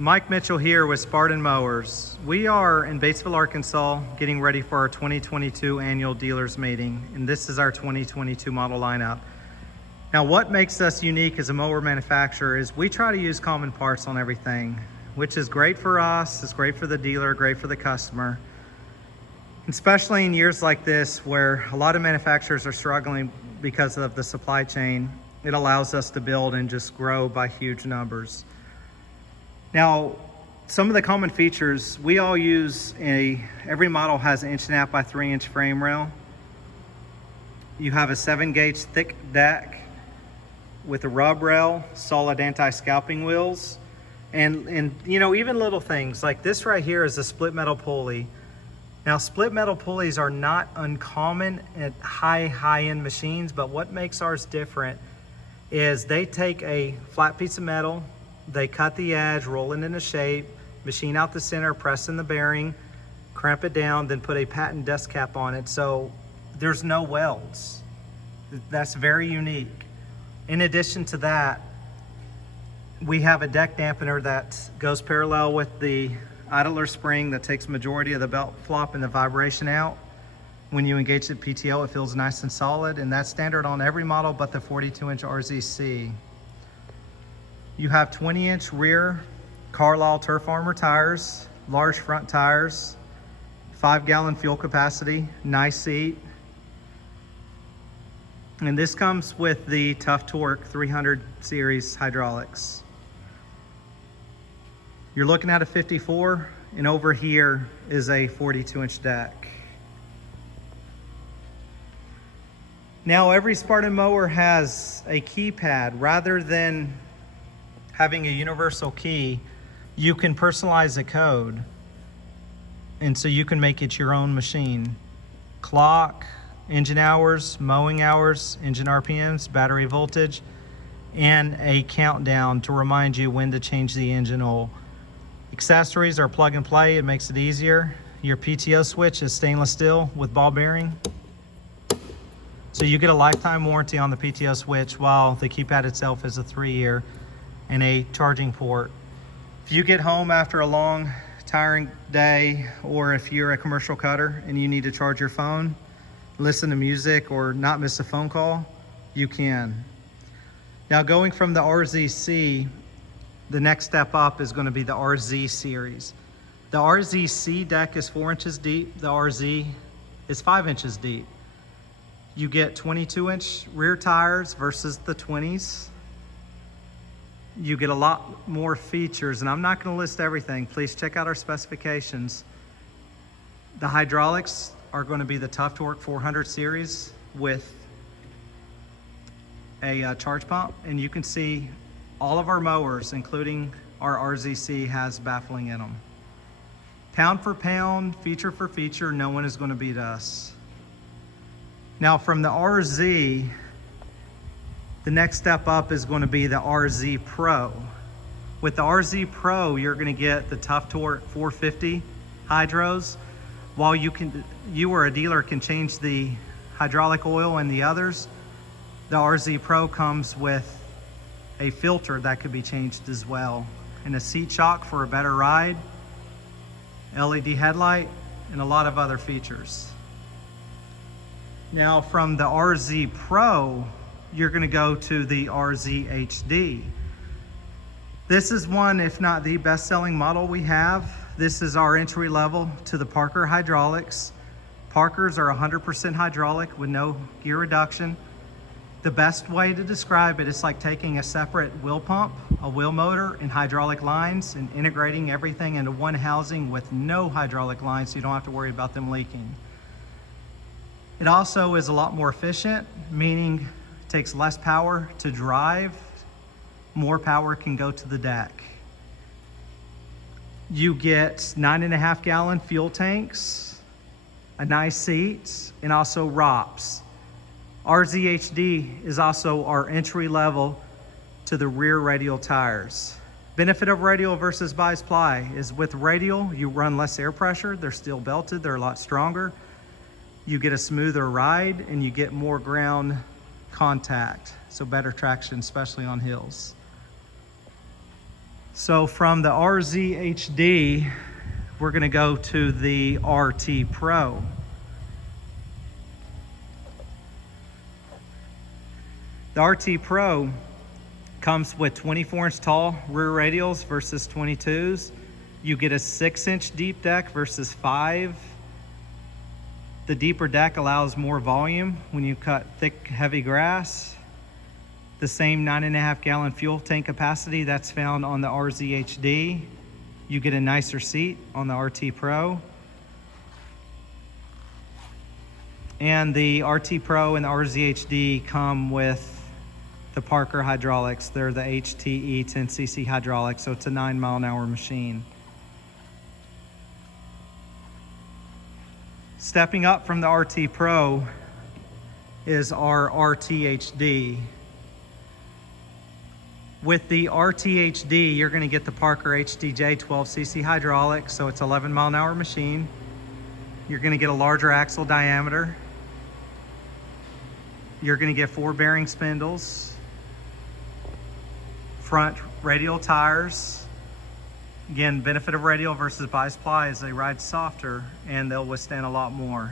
Mike Mitchell here with Spartan Mowers. We are in Batesville, Arkansas, getting ready for our 2022 annual dealers meeting, and this is our 2022 model lineup. Now, what makes us unique as a mower manufacturer is we try to use common parts on everything, which is great for us, it's great for the dealer, great for the customer. Especially in years like this where a lot of manufacturers are struggling because of the supply chain, it allows us to build and just grow by huge numbers. Now, some of the common features, we all use every model has an 1.5 by 3 inch frame rail. You have a 7-gauge thick deck with a rub rail, solid anti-scalping wheels, and you know, even little things like this right here is a split metal pulley. Now, split metal pulleys are not uncommon at high-end machines, but what makes ours different is they take a flat piece of metal, they cut the edge, roll it into shape, machine out the center, press in the bearing, cramp it down, then put a patent dust cap on it. So there's no welds. That's very unique. In addition to that, we have a deck dampener that goes parallel with the idler spring that takes majority of the belt flop and the vibration out. When you engage the PTO, it feels nice and solid, and that's standard on every model but the 42-inch RZC. You have 20-inch rear Carlisle Turf Armor tires, large front tires, 5-gallon fuel capacity, nice seat. And this comes with the Tough Torque 300 series hydraulics. You're looking at a 54, and over here is a 42-inch deck. Now, every Spartan mower has a keypad. Rather than having a universal key, you can personalize the code, and so you can make it your own machine. Clock, engine hours, mowing hours, engine RPMs, battery voltage, and a countdown to remind you when to change the engine oil. Accessories are plug and play, it makes it easier. Your PTO switch is stainless steel with ball bearing, so you get a lifetime warranty on the PTO switch, while the keypad itself is a 3-year, and a charging port. If you get home after a long, tiring day, or if you're a commercial cutter and you need to charge your phone, listen to music, or not miss a phone call, you can. Now, going from the RZC, the next step up is going to be the RZ series. The RZC deck is 4 inches deep, the RZ is 5 inches deep. You get 22-inch rear tires versus the 20s. You get a lot more features, and I'm not going to list everything. Please check out our specifications. The hydraulics are going to be the Tough Torque 400 series with a charge pump, and you can see all of our mowers, including our RZC, has baffling in them. Pound for pound, feature for feature, no one is going to beat us. Now, from the RZ, the next step up is going to be the RZ Pro. With the RZ Pro, you're going to get the Tough Torque 450 hydros. While you or a dealer can change the hydraulic oil and the others, the RZ Pro comes with a filter that could be changed as well, and a seat shock for a better ride, LED headlight, and a lot of other features. Now, from the RZ Pro, you're going to go to the RTHD. This is one, if not the best-selling model we have. This is our entry level to the Parker hydraulics. Parkers are 100% hydraulic with no gear reduction. The best way to describe it is like taking a separate wheel pump, a wheel motor, and hydraulic lines, and integrating everything into one housing with no hydraulic lines, so you don't have to worry about them leaking. It also is a lot more efficient, meaning it takes less power to drive, more power can go to the deck. You get 9.5 gallon fuel tanks, a nice seat, and also ROPS. RZHD is also our entry level to the rear radial tires. Benefit of radial versus bi-ply is with radial, you run less air pressure, they're steel belted, they're a lot stronger. You get a smoother ride, and you get more ground contact, so better traction, especially on hills. So from the RZHD, we're going to go to the RT Pro. The RT Pro comes with 24-inch tall rear radials versus 22s. You get a 6-inch deep deck versus 5. The deeper deck allows more volume when you cut thick, heavy grass. The same 9.5 gallon fuel tank capacity that's found on the RZHD. You get a nicer seat on the RT Pro. And the RT Pro and the RZHD come with the Parker hydraulics. They're the HTE 10cc hydraulics, so it's a 9-mile-an-hour machine. Stepping up from the RT Pro is our RTHD. With the RTHD, you're going to get the Parker HDJ 12cc hydraulics, so it's 11-mile-an-hour machine. You're going to get a larger axle diameter. You're going to get 4 bearing spindles, front radial tires. Again, benefit of radial versus bi-ply is they ride softer and they'll withstand a lot more.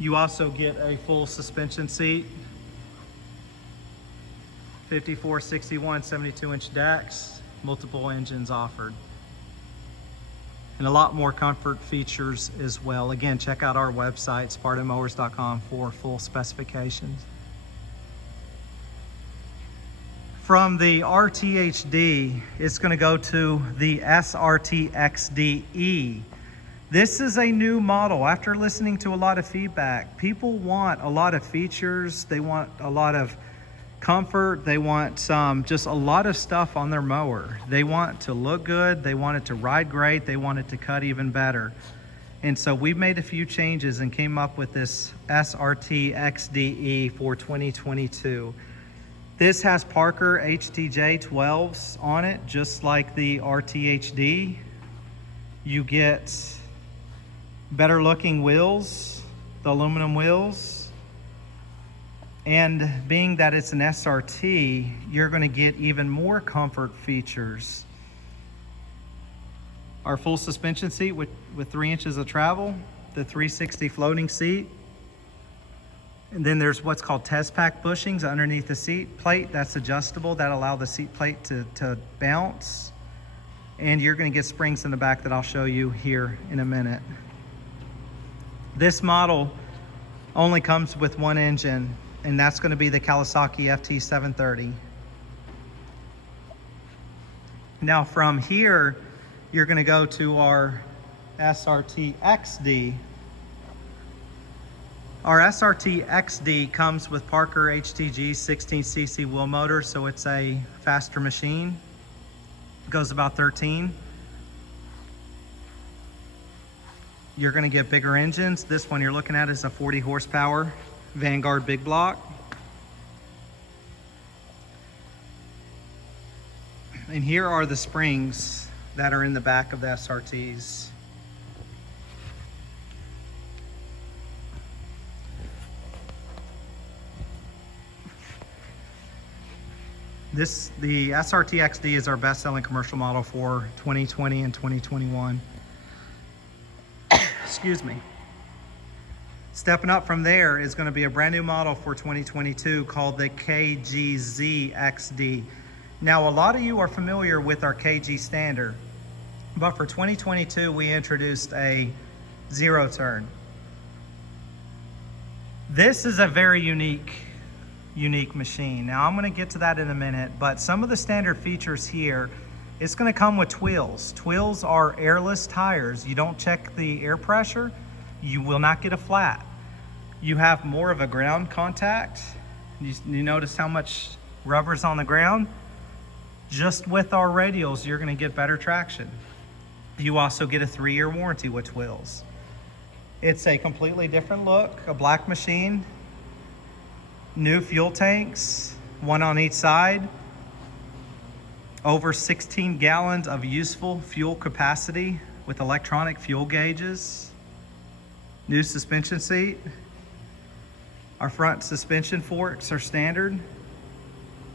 You also get a full suspension seat, 54, 61, 72-inch decks, multiple engines offered, and a lot more comfort features as well. Again, check out our website, SpartanMowers.com, for full specifications. From the RTHD, it's going to go to the SRT XDE. This is a new model. After listening to a lot of feedback, people want a lot of features. They want a lot of comfort. They want just a lot of stuff on their mower. They want to look good. They want it to ride great. They want it to cut even better. And so we've made a few changes and came up with this SRT XDE for 2022. This has Parker HDJ 12s on it, just like the RTHD. You get better looking wheels, the aluminum wheels. And being that it's an SRT, you're going to get even more comfort features. Our full suspension seat with 3 inches of travel, the 360 floating seat. And then there's what's called test pack bushings underneath the seat plate. That's adjustable. That allow the seat plate to bounce. And you're going to get springs in the back that I'll show you here in a minute. This model only comes with 1 engine, and that's going to be the Kawasaki FT730. Now from here, you're going to go to our SRT XD. Our SRT XD comes with Parker HTG 16cc wheel motor, so it's a faster machine. It goes about 13. You're going to get bigger engines. This one you're looking at is a 40 horsepower Vanguard big block. And here are the springs that are in the back of the SRTs. The SRT XD is our best-selling commercial model for 2020 and 2021. Excuse me. Stepping up from there is going to be a brand new model for 2022 called the KGZ XD. Now, a lot of you are familiar with our KG standard, but for 2022, we introduced a zero turn. This is a very unique machine. Now I'm going to get to that in a minute, but some of the standard features here, it's going to come with twills. Twills are airless tires. You don't check the air pressure, you will not get a flat. You have more of a ground contact. You notice how much rubber's on the ground? Just with our radials, you're going to get better traction. You also get a 3-year warranty with twills. It's a completely different look, a black machine. New fuel tanks, 1 on each side. Over 16 gallons of useful fuel capacity with electronic fuel gauges. New suspension seat. Our front suspension forks are standard.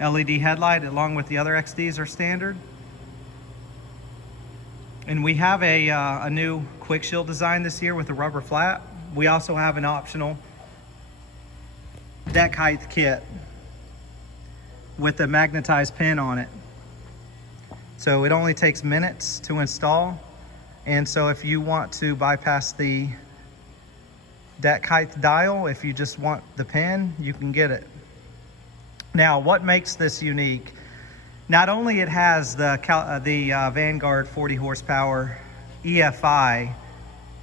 LED headlight along with the other XDs are standard. And we have a new quick shield design this year with a rubber flat. We also have an optional deck height kit with a magnetized pin on it. So it only takes minutes to install. And so if you want to bypass the deck height dial, if you just want the pin, you can get it. Now, what makes this unique? Not only it has the Vanguard 40 horsepower EFI,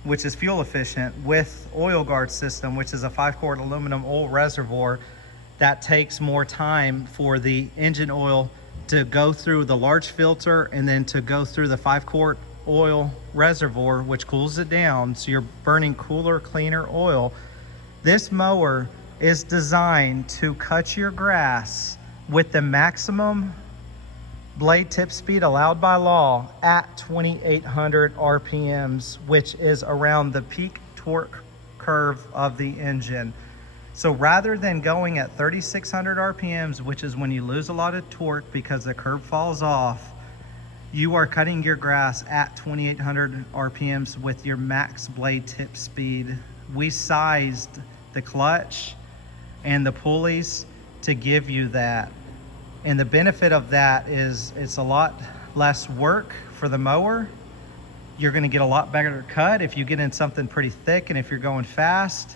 which is fuel efficient, with oil guard system, which is a 5-quart aluminum oil reservoir that takes more time for the engine oil to go through the large filter and then to go through the 5-quart oil reservoir, which cools it down, so you're burning cooler, cleaner oil. This mower is designed to cut your grass with the maximum blade tip speed allowed by law at 2,800 RPMs, which is around the peak torque curve of the engine. So rather than going at 3,600 RPMs, which is when you lose a lot of torque because the curb falls off, you are cutting your grass at 2,800 RPMs with your max blade tip speed. We sized the clutch and the pulleys to give you that. And the benefit of that is it's a lot less work for the mower. You're gonna get a lot better cut if you get in something pretty thick, and if you're going fast,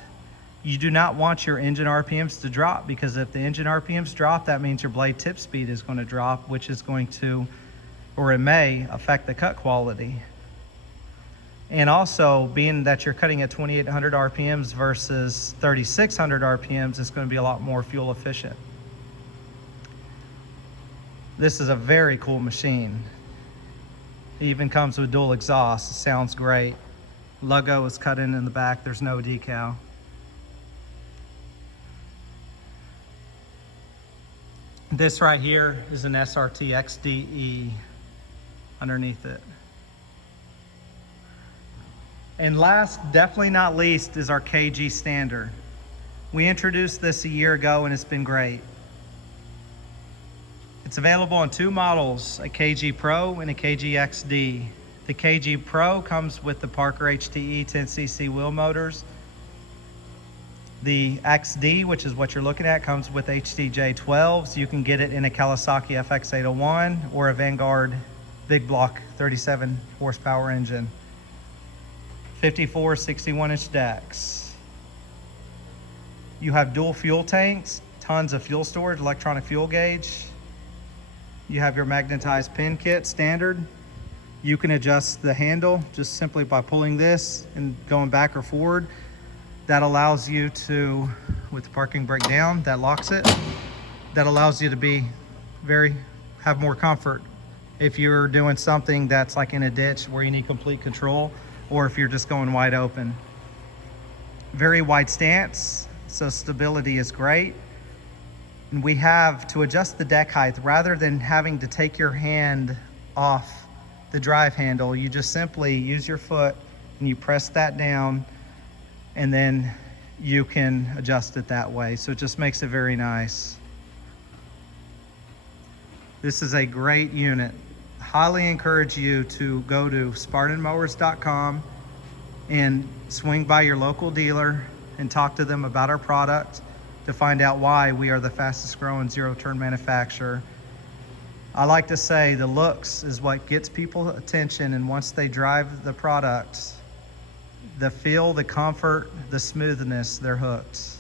you do not want your engine RPMs to drop, because if the engine RPMs drop, that means your blade tip speed is gonna drop, which is going to, or it may affect the cut quality. And also, being that you're cutting at 2,800 RPMs versus 3,600 RPMs, it's gonna be a lot more fuel efficient. This is a very cool machine. It even comes with dual exhaust. It sounds great. Logo is cut in the back. There's no decal. This right here is an SRT XD underneath it. And last, definitely not least, is our KG standard. We introduced this a year ago and it's been great. It's available in 2 models, a KG Pro and a KG XD. The KG Pro comes with the Parker HTE 10cc wheel motors. The XD, which is what you're looking at, comes with HTJ 12s. You can get it in a Kawasaki FX801 or a Vanguard big block 37 horsepower engine. 54 61-inch decks. You have dual fuel tanks, tons of fuel storage, electronic fuel gauge. You have your magnetized pin kit standard. You can adjust the handle just simply by pulling this and going back or forward. That allows you to, with the parking brake down, that locks it. That allows you to be have more comfort if you're doing something that's like in a ditch where you need complete control, or if you're just going wide open. Very wide stance, so stability is great. And we have to adjust the deck height, rather than having to take your hand off the drive handle, you just simply use your foot and you press that down, and then you can adjust it that way. So it just makes it very nice. This is a great unit. Highly encourage you to go to SpartanMowers.com and swing by your local dealer and talk to them about our product, to find out why we are the fastest growing zero-turn manufacturer. I like to say the looks is what gets people attention, and once they drive the product, the feel, the comfort, the smoothness, they're hooked.